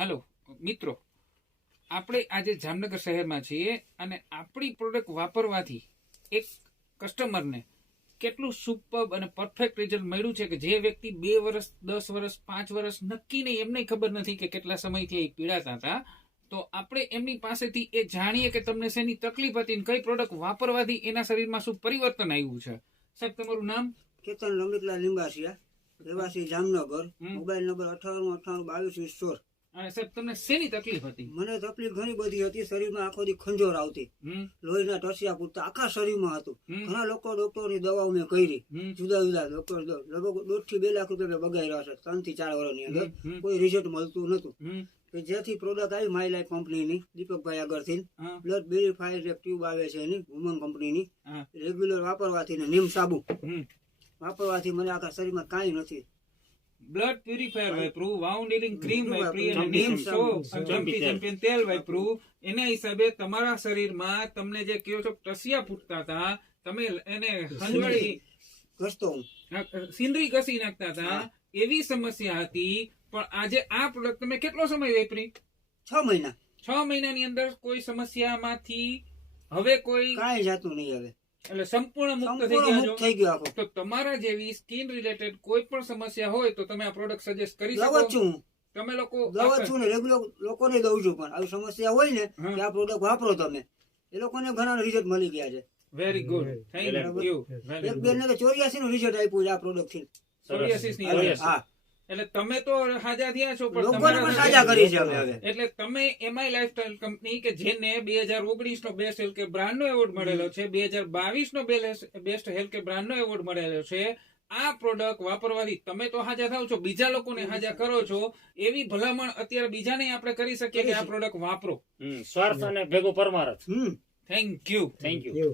હાલો મિત્રો, આપણે આજે જામનગર શહેરમાં છીએ અને આપણી પ્રોડક્ટ વાપરવાથી એક કસ્ટમરને કેટલું સુપર્બ અને પરફેક્ટ રિઝલ્ટ મળ્યું છે કે જે વ્યક્તિ 2 વર્ષ 10 વર્ષ 5 વર્ષ નક્કી નહીં, એમને ખબર નથી કે કેટલા સમયથી એ પીડાતા હતા. તો આપણે એમની પાસેથી એ જાણીએ કે તમને શેની તકલીફ હતી અને કઈ પ્રોડક્ટ વાપરવાથી એના શરીરમાં શું પરિવર્તન આવ્યું છે. સાહેબ, તમારું નામ? કેતન રમિતલાલ લીંબાસિયા, રહેવાસી જામનગર, મોબાઈલ નંબર 58982216. અને સાહેબ, તમને શેની તકલીફ હતી? મને તકલીફ ઘણી બધી હતી. શરીરમાં આખો દી ખંજોર આવતી, લોહીના ટસિયા પૂરતા આખા શરીરમાં હતું. ઘણા લોકો ડોક્ટરની દવાઓ મેં કરી, જુદા જુદા ડોક્ટર, લગભગ 1.5 થી 2 લાખ રૂપિયા બગાડ્યા છે 3 થી 4 વર્ષની અંદર. કોઈ રિઝલ્ટ મળતું નતું. જેથી પ્રોડક્ટ આવી માય લાઈફ કંપનીની, દીપકભાઈ આગળથી બ્લડ બ્યુરિફાયર એક ટ્યુબ આવે છે એની, વુમન કંપનીની, રેગ્યુલર વાપરવાથી ને નીમ સાબુ વાપરવાથી મને આખા શરીરમાં કાંઈ નથી. બ્લડ પ્યુરિફાયર વાપરું, વાઉન્ડેલિંગ ક્રીમ વાપરી અને નીમ સોપ ચેમ્પિયન તેલ વાપરું. એના હિસાબે તમારા શરીરમાં તમને જે કહો છો ટસિયા ફૂટતા હતા, તમે એને હંજવાળી સિંદરી કસી નાખતા હતા, એવી સમસ્યા હતી. પણ આજે આ પ્રોડક્ટ તમે કેટલો સમય વાપરી? 6 મહિના. 6 મહિનાની અંદર કોઈ સમસ્યામાંથી હવે કોઈ કાંઈ જાતું નહીં હવે, એટલે સંપૂર્ણ મુક્ત થઈ ગયા છો. તો તમારા જેવી સ્કિન રિલેટેડ કોઈ પણ સમસ્યા હોય તો તમે આ પ્રોડક્ટ સજેસ્ટ કરી શકો છો. તમે લોકો દવા છું ને રેગ્યુલર લોકોને દઉં છું, પણ આવી સમસ્યા હોય ને કે આ પ્રોડક્ટ વાપરો તમે, એ લોકોને ઘણા રિઝલ્ટ મળી ગયા છે. Very good, thank you. એક બેન ને 84 નું રિઝલ્ટ આપ્યું છે આ પ્રોડક્ટ થી. 84 ની? હા. એટલે તમે તો સાજા થયા છો, પણ લોકોને પણ સાજા કરી છે હવે. એટલે તમે એમઆઈ લાઇફસ્ટાઇલ કંપની કે જેને 2019 નો બેસ્ટ હેલ્થ કેર બ્રાન્ડ નો એવોર્ડ મળેલો છે, 2022 નો બેસ્ટ હેલ્થ કેર બ્રાન્ડ નો એવોર્ડ મળેલો છે, આ પ્રોડક્ટ વાપરવાથી તમે તો સાજા થાવ છો, બીજા લોકોને સાજા કરો છો. એવી ભલામણ અત્યારે બીજાને આપણે કરી શકીએ કે આ પ્રોડક્ટ વાપરો. સ્વાર્થ અને ભેગો પરમારથ. Thank you. Thank you.